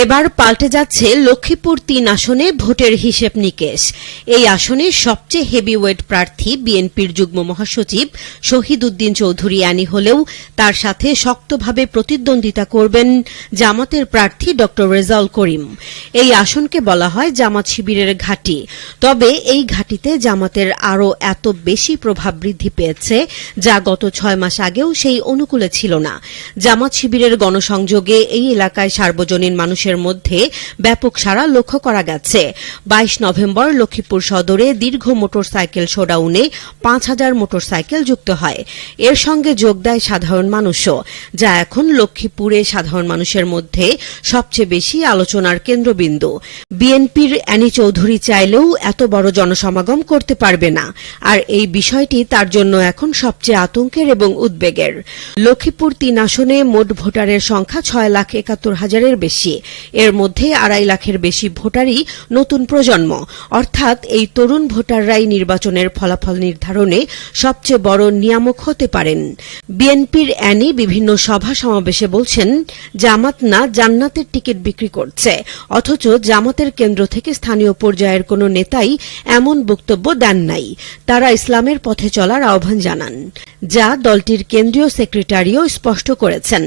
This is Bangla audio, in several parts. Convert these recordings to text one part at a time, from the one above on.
এবার পাল্টে যাচ্ছে লক্ষ্মীপুর ৩ আসনে ভোটের হিসেব নিকেশ। এই আসনে সবচেয়ে হেভিওয়েট প্রার্থী বিএনপির যুগ্ম মহাসচিব শহীদ উদ্দিন চৌধুরী অ্যানি হলেও তার সাথে শক্তভাবে প্রতিদ্বন্দ্বিতা করবেন জামাতের প্রার্থী ড রেজাউল করিম। এই আসনকে বলা হয় জামাত শিবিরের ঘাঁটি। তবে এই ঘাঁটিতে জামাতের আরও এত বেশি প্রভাব বৃদ্ধি পেয়েছে যা গত ৬ মাস আগেও সেই অনুকূলে ছিল না। জামাত শিবিরের গণসংযোগে এই এলাকায় সার্বজনীন মানুষের মধ্যে ব্যাপক সাড়া লক্ষ্য করা গেছে। ২২ নভেম্বর লক্ষ্মীপুর সদরে দীর্ঘ মোটরসাইকেল শোডাউনে ৫,০০০ মোটরসাইকেল যুক্ত হয়। এর সঙ্গে যোগ দেয় সাধারণ মানুষও, যা এখন লক্ষ্মীপুরে সাধারণ মানুষের মধ্যে সবচেয়ে বেশি আলোচনার কেন্দ্রবিন্দু। বিএনপির অ্যানি চৌধুরী চাইলেও এত বড় জনসমাগম করতে পারবে না, আর এই বিষয়টি তার জন্য এখন সবচেয়ে আতঙ্কের এবং উদ্বেগের। লক্ষ্মীপুর ৩ আসনে মোট ভোটারের সংখ্যা ৬,৭১,০০০-এর বেশি। এর মধ্যে ২.৫ লাখের বেশি ভোটারই নতুন প্রজন্ম, অর্থাৎ এই তরুণ ভোটাররাই নির্বাচনের ফলাফল নির্ধারণে সবচেয়ে বড় নিয়ামক হতে পারেন। বিএনপির অ্যানি বিভিন্ন সভা সমাবেশে বলছেন, জামাত না জান্নাতের টিকিট বিক্রি করছে, অথচ জামাতের কেন্দ্র থেকে স্থানীয় পর্যায়ের কোনো নেতাই এমন বক্তব্য দেন নাই। তারা ইসলামের পথে চলার আহ্বান জানান, যা দলটির কেন্দ্রীয় সেক্রেটারিও স্পষ্ট করেছেন।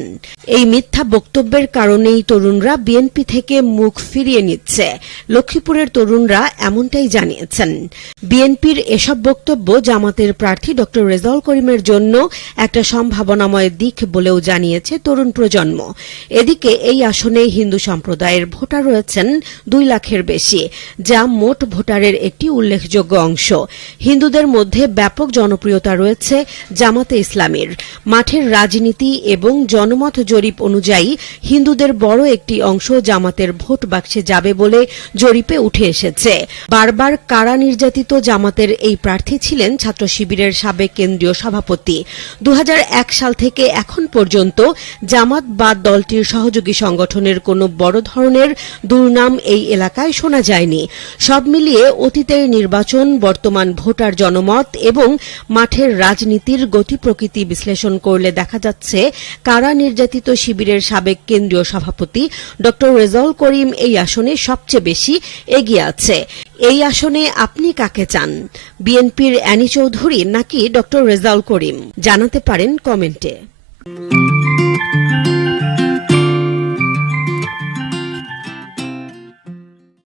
এই মিথ্যা বক্তব্যের কারণেই তরুণরা বিএনপি থেকে মুখ ফিরিয়ে নিচ্ছে। লক্ষ্মীপুরের তরুণরা এমনটাই জানিয়েছেন। বিএনপির এসব বক্তব্য জামাতের প্রার্থী ড রেজাউল করিমের জন্য একটা সম্ভাবনাময় দিক বলেও জানিয়েছে তরুণ প্রজন্ম। এদিকে এই আসনে হিন্দু সম্প্রদায়ের ভোটার রয়েছেন ২ লাখের বেশি, যা মোট ভোটারের একটি উল্লেখযোগ্য অংশ। হিন্দুদের মধ্যে ব্যাপক জনপ্রিয়তা রয়েছে জামাতে ইসলামীর। মাঠের রাজনীতি এবং জনমত জরিপ অনুযায়ী হিন্দুদের বড় একটি অংশ জামাতের ভোট বাক্সে যাবে বলে জরিপে উঠে এসেছে। বারবার কারা নির্যাতিত জামাতের এই প্রার্থী ছিলেন ছাত্র শিবিরের সাবেক কেন্দ্রীয় সভাপতি। ২০০১ সাল থেকে এখন পর্যন্ত জামাত বা দলটির সহযোগী সংগঠনের কোনো বড় ধরনের দুর্নাম এই এলাকায় শোনা যায়নি। সব মিলিয়ে অতীতের নির্বাচন, বর্তমান ভোটার জনমত এবং মাঠের রাজনীতির গতি প্রকৃতি বিশ্লেষণ করলে দেখা যাচ্ছে কারা নির্যাতিত শিবিরের সাবেক কেন্দ্রীয় সভাপতি ড রেজাউল করিম এই আসনে সবচেয়ে বেশি এগিয়ে আছে। এই আসনে আপনি কাকে চান, বিএনপির অ্যানি চৌধুরী নাকি ড রেজাউল করিম? জানাতে পারেন কমেন্টে।